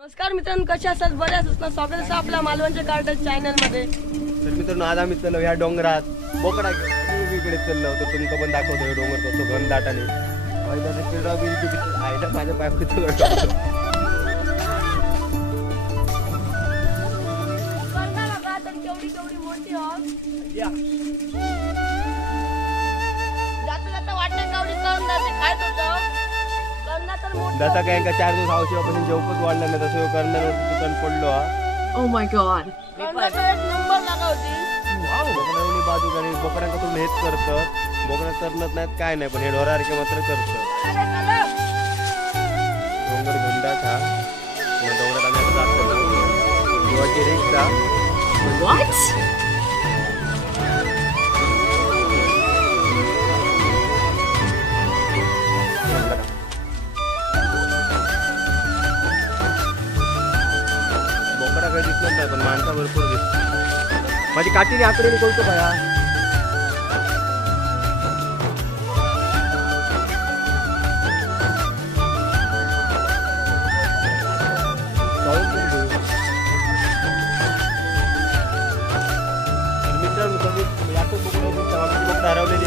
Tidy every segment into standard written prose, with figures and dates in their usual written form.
नमस्कार मित्रांनो, कशा असतात? बऱ्याच असतात. स्वागत आहे आपल्या मालवणच्या गार्डन चॅनल मध्ये. तर मित्रांनो, आज आम्ही चाललो ह्या डोंगरात बोकडा घेऊन इकडे चाललो तर तुमका पण दाखवतो हे डोंगर कसं घनदाटाने क्रीडा बिनची आयला माझ्या पायामध्ये जसा काय का 4 दिवस औषधापासून जेवपच वाढला नाही तसं करणार दुकान पडलो हा. Oh my god. नंबर लागावती. बोकडावली बाजू आणि बोकड्यांकडून हेच करतं. बोकडा तरनत नाहीत काय नाही, पण हे ढोरासारखे मात्र करतं. डोंगर घनदाट हा. या डोंगरात आम्ही आता जातो ना. जीवाची रिक्षा. What? बोकडा काही दिसत नाही पण माणसा भरपूर दिसत. माझी काठीने आकडेने बोलतो बाया. मित्रांनो बोकडा हरवलेली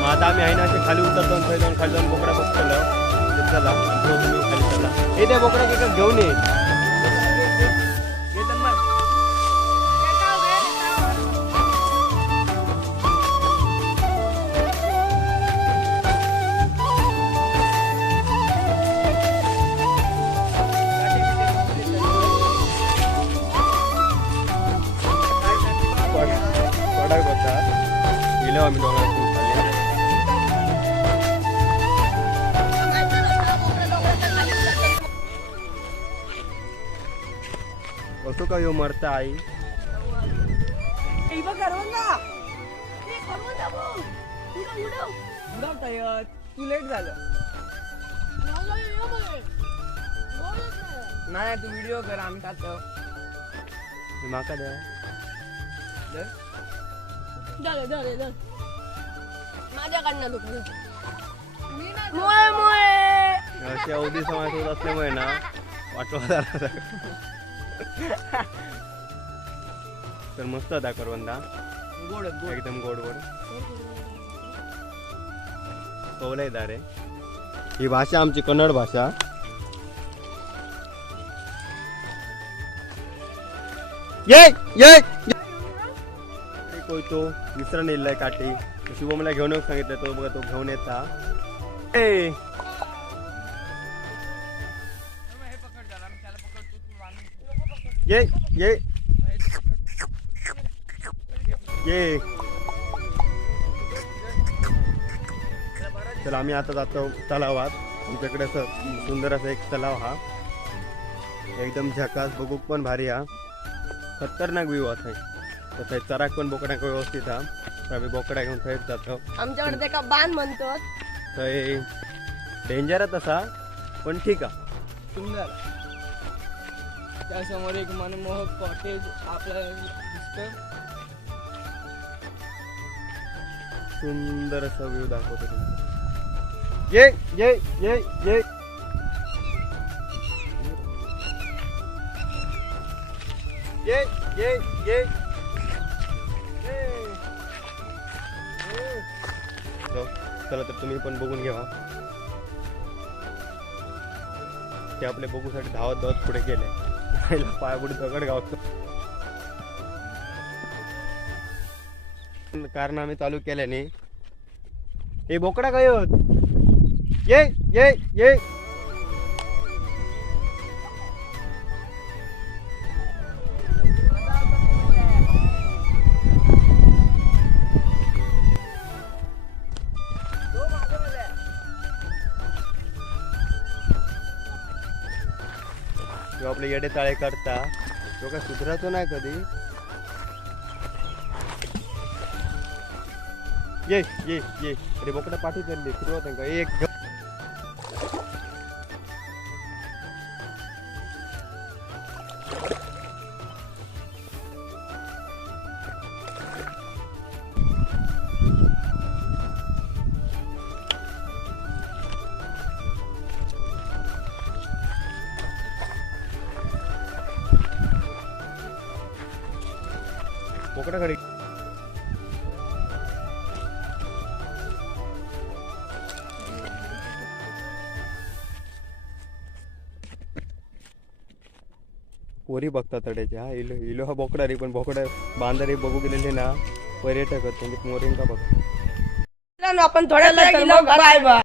मग आता आम्ही आहे ना असे खाली उतरतो खाली जाऊन बोकडा बघतो. चला तुम्ही खाली चला. हे त्या बोकडा घेऊन ये. होता गेलो आम्ही डोंगरातून खाली. कसं काय हो मरता आई. तू लेट झालं नाही तू व्हिडिओ कर आम्ही टाकतो. माका द्या माझ्याकडनं अशी अवधी समाज होत असल्यामुळे ना वाटवा तर मस्त होता करवंदा. गोड एकदम गोड गोड कवलाईदार आहे. ही भाषा आमची कन्नड भाषा. ये ये तो विसरण येलाय काठी. शुभमला घेऊन सांगितलं तो बघा तो घेऊन येता. ये ये ये चला आम्ही आता जातो तलावात. आमच्याकडे असं सुंदर असं एक तलाव हा एकदम झकास बघू पण भारी हा. खतरनाक व्ह्यू असा आहे. तसं चराक पण बोकडा व्यवस्थित हा. तर आम्ही बोकडा घेऊन थेट जातो. आमच्याकडे ते का बाण म्हणतो. तर डेंजरच असा पण ठीक आहे. सुंदर त्यासमोर एक मनमोहक कॉटेज आपल्याला दिसतं. सुंदर असा व्ह्यू दाखवतो तुम्हाला. ये ये ये ये ये ये ये चला तर तुम्ही पण बघून घ्या. ते आपले बघूसाठी धावत धावत पुढे गेले. पाया पुढे दगड गावतो. कारण आम्ही चालू केल्याने हे बोकडा काय होत. ये ये ये आपले येडे ताळे करता तो काय सुधरतो नाही कधी. ये ये ये अरे बोकडा पाठी चालली सुरुवात आहे का. एक बोकडाकडे पोरी बघतात तड्याचे हा इलो इलो हा बोकडा रे पण बोकडा बांधारे बघू गेलेले ना पर्यटक आहेत, म्हणजे मोरेंका बघ आपण थोड्या बाय बाय.